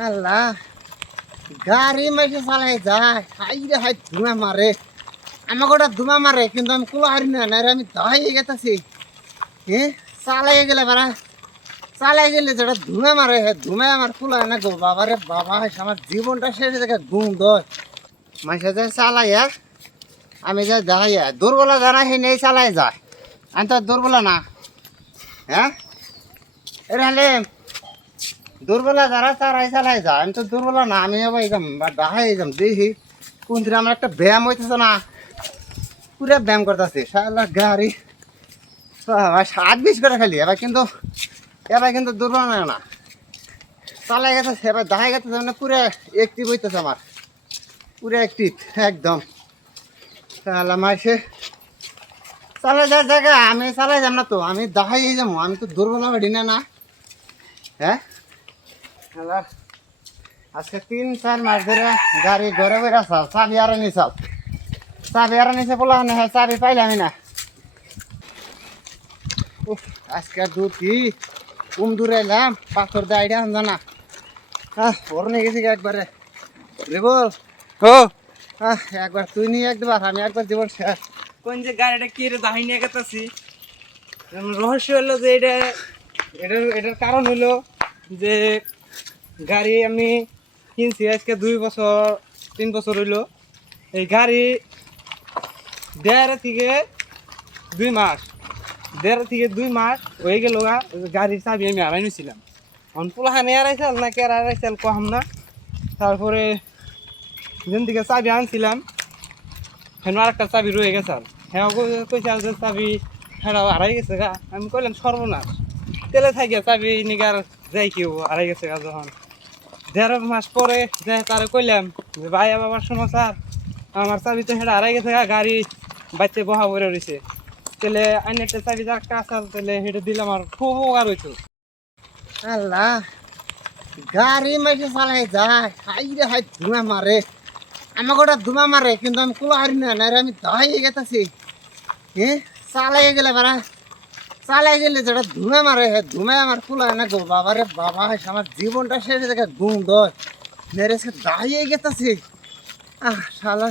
আল্লাহ, গাড়ি মাইসে চালাই যায়, হাই রে হাই ধুমা মারে। আমাকে ওটা ধুমা মারে, কিন্তু আমি কুলা হারি না, না রে আমি দাঁড়িয়ে গেতেছি। হ্যাঁ, চালাই গেলে বারা, চালাই গেলে যেটা ধুমা মারে, ধুমে আমার কুলা না গো বাবা রে বাবা। আমার জীবনটা শেষ থেকে ঘুম দয় মাইসে যায় চালাইয়া, আমি যাই দাঁড়াইয়া দুর্বলা জানা সেই নেই চালাই যায়। আমি তো দুর্বলা না। হ্যাঁ, এটা হলে দুর্বলা যারা চালাই চালাই যায়, আমি তো দুর্বলা না। আমি আবার একদম দাহাই একদম দেখি কোন দিন আমার একটা ব্যায়াম হইতেছে না, পুরো ব্যায়াম করতেছে সারা গাড়ি 7-20 করে খালি। এবার কিন্তু দুর্বল না, চালাই গেছে এবার দাহাই গেছে, মানে পুরো অ্যাক্টিভ হইতেছে আমার, পুরো অ্যাক্টিভ একদম। তাহলে মাসে চালাই যাওয়ার জায়গা আমি চালাই যাম না তো, আমি দাহাই যাবো। আমি তো দুর্বল হবে না না। হ্যাঁ, আজকে 3-4 মাস ধরে গাড়ি ঘরে বেড়া চাল, চাবি আর নিচাল, চাবি আর নিচে বলা হ্যাঁ চাবি পাইলাম না। আজকে দুটি দূরে এলাম, পাথর দিয়ে আইডিয়া আনতো না। ওর নিয়ে গেছি একবারে রেবল। ও একবার তুই নিয়ে একবার, আমি একবার জীবন শেষ। কোন যে গাড়িটা কি রে দাহি নিয়ে গেতাছি। রহস্য হলো যে এটার কারণ হলো যে গাড়ি আমি কিনছি আজকে 2-3 বছর হইলো। এই গাড়ি 1.5 থেকে 2 মাস হয়ে গেল। গাড়ির চাবি আমি হারাই নিয়েছিলাম। এখন পোলাহানে হারাইছাল না কে হারাইছাল কম না। তারপরে যেন থেকে চাবি আনছিলাম হেন আরেকটা চাবি রয়ে গেছে। হ্যাঁ কইছে যে চাবি হ্যাঁ হারাই গেছে গা। আমি কইলাম সর্বনাশ, তেলে থাকি চাবি নিগার যাই কেউ হারাই গেছে গা। যখন 1.5 মাস পরে যাই তারে কইলাম যে ভাই বাবার শোনো স্যার, আমার চাবি তো হেঁটা হারাই গেছে গা, গাড়ি বাচ্চা বহা বলে রয়েছে। তাহলে আইনেরটা চাবি যার কাঁচাল তাহলে হেঁটে দিলাম, আর খুব উপকার হইতো। আল্লাহ, গাড়ি মাইসে চালাই যায়, হাই রে হাই ধুমা মারে। আমাকে ওটা ধুমা মারে, কিন্তু আমি কুলা হারি না, না রে আমি দাঁড়িয়ে গেতেছি। হ্যাঁ, চালাই গেলে বারা, চালাই গেলে যেটা ধুমে মারে, ধুমে আমার কুলা না গো বাবা রে বাবা। আমার জীবনটা শেষ থেকে ঘুম দয় মেরে দাঁড়িয়ে গেতেছি। শালা